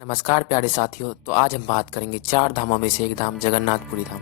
नमस्कार प्यारे साथियों। तो आज हम बात करेंगे चार धामों में से एक धाम जगन्नाथपुरी धाम।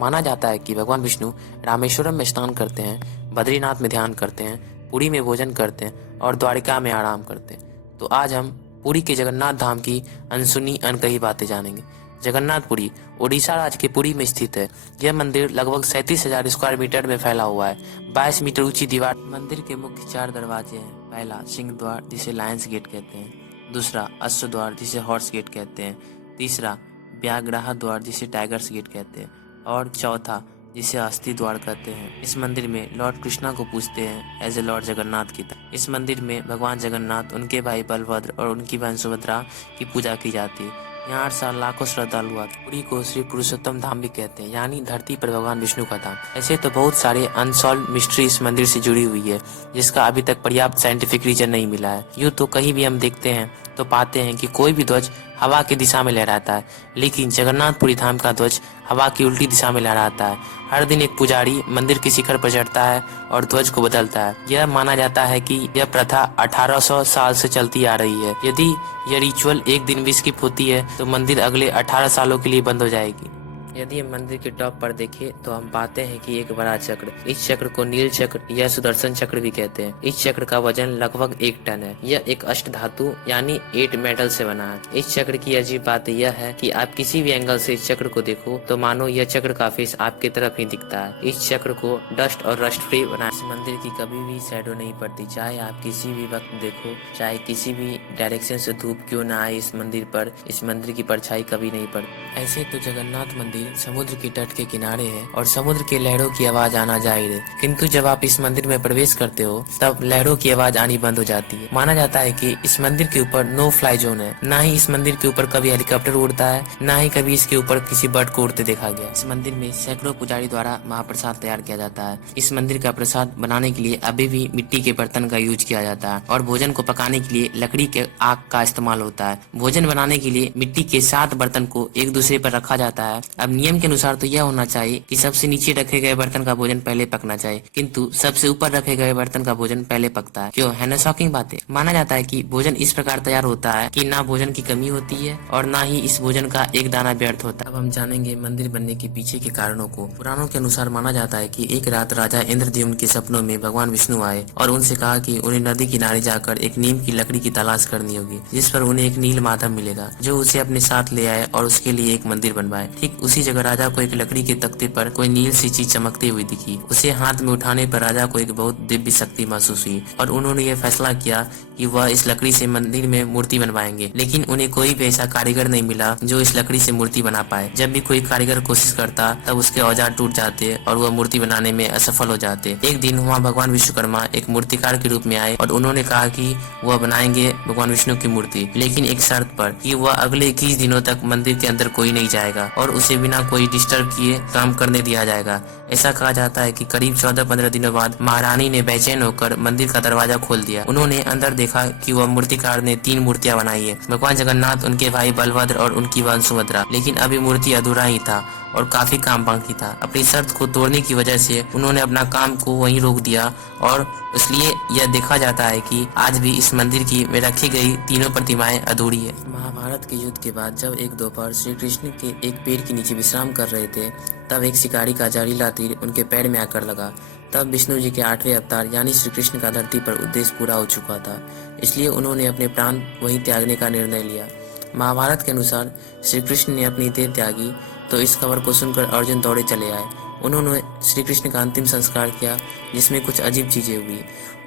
माना जाता है कि भगवान विष्णु रामेश्वरम में स्नान करते हैं, बद्रीनाथ में ध्यान करते हैं, पुरी में भोजन करते हैं और द्वारिका में आराम करते हैं। तो आज हम पुरी के जगन्नाथ धाम की अनसुनी अनकही बातें जानेंगे। जगन्नाथपुरी उड़ीसा राज्य के पुरी में स्थित है। यह मंदिर लगभग 37,000 स्क्वायर मीटर में फैला हुआ है। 22 मीटर ऊंची दीवार। मंदिर के मुख्य चार दरवाजे हैं। पहला सिंह द्वार, जिसे लायंस गेट कहते हैं। दूसरा अश्व द्वार, जिसे हॉर्स गेट कहते हैं। तीसरा व्याघ्राह द्वार, जिसे टाइगर्स गेट कहते हैं। और चौथा जिसे अस्थि द्वार कहते हैं। इस मंदिर में लॉर्ड कृष्णा को पूजते हैं एज ए लॉर्ड जगन्नाथ की तरह। इस मंदिर में भगवान जगन्नाथ, उनके भाई बलभद्र और उनकी बहन सुभद्रा की पूजा की जाती है। यहाँ हर साल लाखों श्रद्धालु आते हैं। पुरी को श्री पुरुषोत्तम धाम भी कहते हैं, यानी धरती पर भगवान विष्णु का धाम। ऐसे तो बहुत सारे अनसॉल्व मिस्ट्री इस मंदिर से जुड़ी हुई है, जिसका अभी तक पर्याप्त साइंटिफिक रीजन नहीं मिला है। यूँ तो कहीं भी हम देखते हैं तो पाते हैं कि कोई भी ध्वज हवा की दिशा में लहराता है, लेकिन जगन्नाथपुरी धाम का ध्वज हवा की उल्टी दिशा में लहराता है। हर दिन एक पुजारी मंदिर के शिखर पर चढ़ता है और ध्वज को बदलता है। यह माना जाता है कि यह प्रथा 1800 साल से चलती आ रही है। यदि यह रिचुअल एक दिन भी स्किप होती है तो मंदिर अगले 18 सालों के लिए बंद हो जाएगी। यदि हम मंदिर के टॉप पर देखें तो हम पाते हैं कि एक बड़ा चक्र, इस चक्र को नील चक्र या सुदर्शन चक्र भी कहते हैं। इस चक्र का वजन लगभग 1 टन है। यह एक अष्ट धातु यानी 8 मेटल से बना है। इस चक्र की अजीब बात यह है कि आप किसी भी एंगल से इस चक्र को देखो तो मानो यह चक्र का फेस आपकी तरफ ही दिखता है। इस चक्र को डस्ट और रस्ट फ्री बनाया। इस मंदिर की कभी भी शैडो नहीं पड़ती, चाहे आप किसी भी वक्त देखो, चाहे किसी भी डायरेक्शन से धूप क्यों ना आए इस मंदिर पर, इस मंदिर की परछाई कभी नहीं पड़ती। ऐसे तो जगन्नाथ मंदिर समुद्र के तट के किनारे है और समुद्र के लहरों की आवाज आना जाहिर है, किंतु जब आप इस मंदिर में प्रवेश करते हो तब लहरों की आवाज आनी बंद हो जाती है। माना जाता है कि इस मंदिर के ऊपर नो फ्लाई जोन है। ना ही इस मंदिर के ऊपर कभी हेलीकॉप्टर उड़ता है, ना ही कभी इसके ऊपर किसी बर्ड को उड़ते देखा गया। इस मंदिर में सैकड़ों पुजारी द्वारा महाप्रसाद तैयार किया जाता है। इस मंदिर का प्रसाद बनाने के लिए अभी भी मिट्टी के बर्तन का यूज किया जाता है और भोजन को पकाने के लिए लकड़ी के आग का इस्तेमाल होता है। भोजन बनाने के लिए मिट्टी के 7 बर्तन को एक दूसरे पर रखा जाता है। अब नियम के अनुसार तो यह होना चाहिए कि सबसे नीचे रखे गए बर्तन का भोजन पहले पकना चाहिए, किंतु सबसे ऊपर रखे गए बर्तन का भोजन पहले पकता है। क्यों? है ना शॉकिंग बातें। माना जाता है कि भोजन इस प्रकार तैयार होता है कि ना भोजन की कमी होती है और ना ही इस भोजन का एक दाना व्यर्थ होता है। अब हम जानेंगे मंदिर बनने के पीछे के कारणों को। पुराणों के अनुसार माना जाता है कि एक रात राजा इंद्रद्युम्न के सपनों में भगवान विष्णु आए और उनसे कहा कि उन्हें नदी किनारे जाकर एक नीम की लकड़ी की तलाश करनी होगी, जिस पर उन्हें एक नील माधव मिलेगा, जो उसे अपने साथ ले आए और उसके लिए एक मंदिर बनवाए। ठीक उसी जगह राजा को एक लकड़ी के तख्ते पर कोई नील सी चीज चमकती हुई दिखी। उसे हाथ में उठाने पर राजा को एक बहुत दिव्य शक्ति महसूस हुई और उन्होंने यह फैसला किया कि वह इस लकड़ी से मंदिर में मूर्ति बनवाएंगे। लेकिन उन्हें कोई भी ऐसा कारीगर नहीं मिला जो इस लकड़ी से मूर्ति बना पाए। जब भी कोई कारीगर कोशिश करता तब उसके औजार टूट जाते और वह मूर्ति बनाने में असफल हो जाते। एक दिन वहाँ भगवान विश्वकर्मा एक मूर्तिकार के रूप में आए और उन्होंने कहा कि वह बनाएंगे भगवान विष्णु की मूर्ति, लेकिन एक शर्त पर कि वह अगले 21 दिनों तक मंदिर के अंदर कोई नहीं जाएगा और उसे बिना कोई डिस्टर्ब किए काम करने दिया जाएगा। ऐसा कहा जाता है कि करीब 14-15 दिनों बाद महारानी ने बेचैन होकर मंदिर का दरवाजा खोल दिया। उन्होंने अंदर देखा कि वह मूर्तिकार ने 3 मूर्तियां बनाई है, भगवान जगन्नाथ, उनके भाई बलभद्र और उनकी बहन सुभद्रा। लेकिन अभी मूर्ति अधूरा ही था और काफी काम बाकी था। अपनी शर्त को तोड़ने की वजह से उन्होंने अपना काम को वहीं रोक दिया और इसलिए यह देखा जाता है कि आज भी इस मंदिर की में रखी गई तीनों प्रतिमाएं अधूरी है। महाभारत के युद्ध के बाद जब एक दोपहर श्री कृष्ण के एक पेड़ के नीचे विश्राम कर रहे थे, तब एक शिकारी का जहरीला तीर उनके पैर में आकर लगा। तब विष्णु जी के 8वें अवतार यानी श्री कृष्ण का धरती पर उद्देश्य पूरा हो चुका था, इसलिए उन्होंने अपने प्राण वहीं त्यागने का निर्णय लिया। महाभारत के अनुसार श्री कृष्ण ने अपनी देह त्यागी तो इस खबर को सुनकर अर्जुन दौड़े चले आए। उन्होंने श्री कृष्ण का अंतिम संस्कार किया, जिसमें कुछ अजीब चीजें हुई।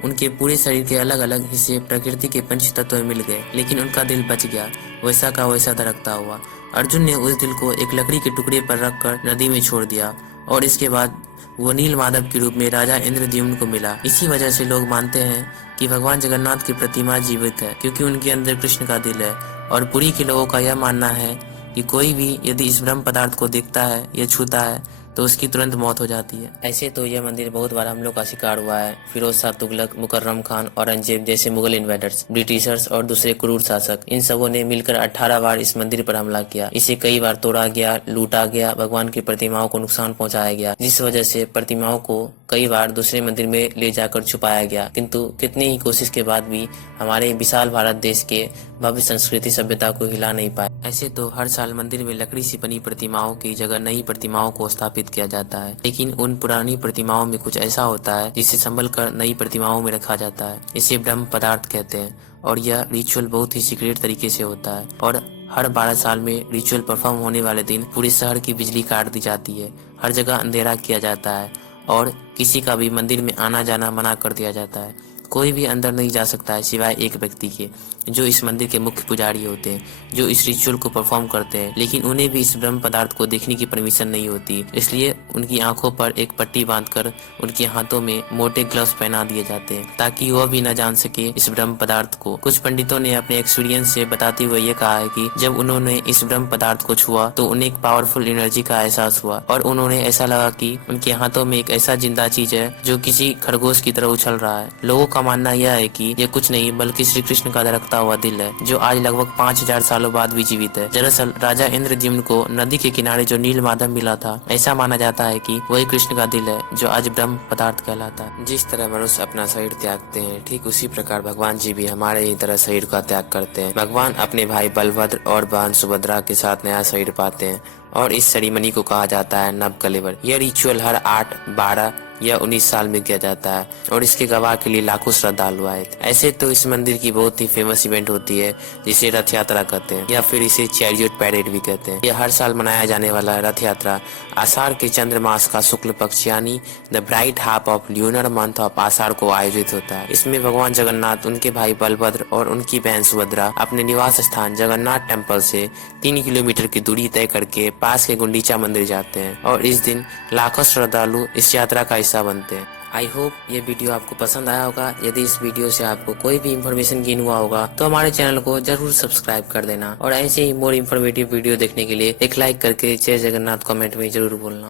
उनके पूरे शरीर के अलग अलग हिस्से प्रकृति के पंच तत्व में मिल गए, लेकिन उनका दिल बच गया, वैसा का वैसा धड़कता हुआ। अर्जुन ने उस दिल को एक लकड़ी के टुकड़े पर रखकर नदी में छोड़ दिया और इसके बाद वो नील माधव के रूप में राजा इंद्रद्युम्न को मिला। इसी वजह से लोग मानते हैं कि भगवान जगन्नाथ की प्रतिमा जीवित है, क्योंकि उनके अंदर कृष्ण का दिल है। और पुरी के लोगों का यह मानना है कि कोई भी यदि इस ब्रह्म पदार्थ को देखता है या छूता है तो उसकी तुरंत मौत हो जाती है। ऐसे तो यह मंदिर बहुत बार हमलों का शिकार हुआ है। फिरोज शाह तुगलक, मुकर्रम खान, औरंगजेब जैसे मुगल इन्वेडर्स, ब्रिटिशर्स और दूसरे क्रूर शासक, इन सबों ने मिलकर 18 बार इस मंदिर पर हमला किया। इसे कई बार तोड़ा गया, लूटा गया, भगवान की प्रतिमाओं को नुकसान पहुंचाया गया, जिस वजह से प्रतिमाओं को कई बार दूसरे मंदिर में ले जाकर छुपाया गया। किंतु कितनी ही कोशिश के बाद भी हमारे विशाल भारत देश के भव्य संस्कृति सभ्यता को हिला नहीं पाए। ऐसे तो हर साल मंदिर में लकड़ी से बनी प्रतिमाओं की जगह नई प्रतिमाओं को स्थापित किया जाता है, लेकिन उन पुरानी प्रतिमाओं में कुछ ऐसा होता है जिसे संभल कर नई प्रतिमाओं में रखा जाता है। इसे ब्रह्म पदार्थ कहते हैं और यह रिचुअल बहुत ही सीक्रेट तरीके से होता है और हर 12 साल में रिचुअल परफॉर्म होने वाले दिन पूरे शहर की बिजली काट दी जाती है, हर जगह अंधेरा किया जाता है और किसी का भी मंदिर में आना जाना मना कर दिया जाता है। कोई भी अंदर नहीं जा सकता है सिवाय एक व्यक्ति के, जो इस मंदिर के मुख्य पुजारी होते हैं, जो इस रिचुअल को परफॉर्म करते हैं, लेकिन उन्हें भी इस ब्रह्म पदार्थ को देखने की परमिशन नहीं होती। इसलिए उनकी आंखों पर एक पट्टी बांधकर उनके हाथों में मोटे ग्लव्स पहना दिए जाते हैं ताकि वह भी न जान सके इस ब्रह्म पदार्थ को। कुछ पंडितों ने अपने एक्सपीरियंस से बताते हुए ये कहा है कि जब उन्होंने इस ब्रह्म पदार्थ को छुआ तो उन्हें एक पावरफुल एनर्जी का एहसास हुआ और उन्होंने ऐसा लगा कि उनके हाथों में एक ऐसा जिंदा चीज है जो किसी खरगोश की तरह उछल रहा है। लोगों का मानना यह है कि ये कुछ नहीं बल्कि श्री कृष्ण का धड़कता हुआ दिल है, जो आज लगभग 5000 सालों बाद भी जीवित है। दरअसल राजा इंद्रद्युम्न को नदी के किनारे जो नील माधव मिला था, ऐसा माना जाता है कि वही कृष्ण का दिल है जो आज ब्रह्म पदार्थ कहलाता है। जिस तरह मनुष्य अपना शरीर त्यागते हैं, ठीक उसी प्रकार भगवान जी भी हमारे ही तरह शरीर का त्याग करते हैं। भगवान अपने भाई बलभद्र और बहन सुभद्रा के साथ नया शरीर पाते हैं और इस सेरेमनी को कहा जाता है नव कलेवर। यह रिचुअल हर 8, 12 या 19 साल में किया जाता है और इसके गवाह के लिए लाखों श्रद्धालु आए थे। ऐसे तो इस मंदिर की बहुत ही फेमस इवेंट होती है जिसे रथ यात्रा कहते हैं या फिर इसे चैरियट पैरेड भी कहते हैं। यह हर साल मनाया जाने वाला रथ यात्रा आषाढ़ के चंद्र मास का शुक्ल पक्ष यानी the bright half of lunar month of Ashadh को आयोजित होता है। इसमें भगवान जगन्नाथ, उनके भाई बलभद्र और उनकी बहन सुभद्रा अपने निवास स्थान जगन्नाथ टेम्पल से 3 किलोमीटर की दूरी तय करके पास के गुंडीचा मंदिर जाते हैं और इस दिन लाखों श्रद्धालु इस यात्रा का हिस्सा बनते हैं। आई होप ये वीडियो आपको पसंद आया होगा। यदि इस वीडियो से आपको कोई भी इन्फॉर्मेशन गेन हुआ होगा तो हमारे चैनल को जरूर सब्सक्राइब कर देना और ऐसे ही मोर इन्फॉर्मेटिव वीडियो देखने के लिए एक लाइक करके जय जगन्नाथ कमेंट में जरूर बोलना।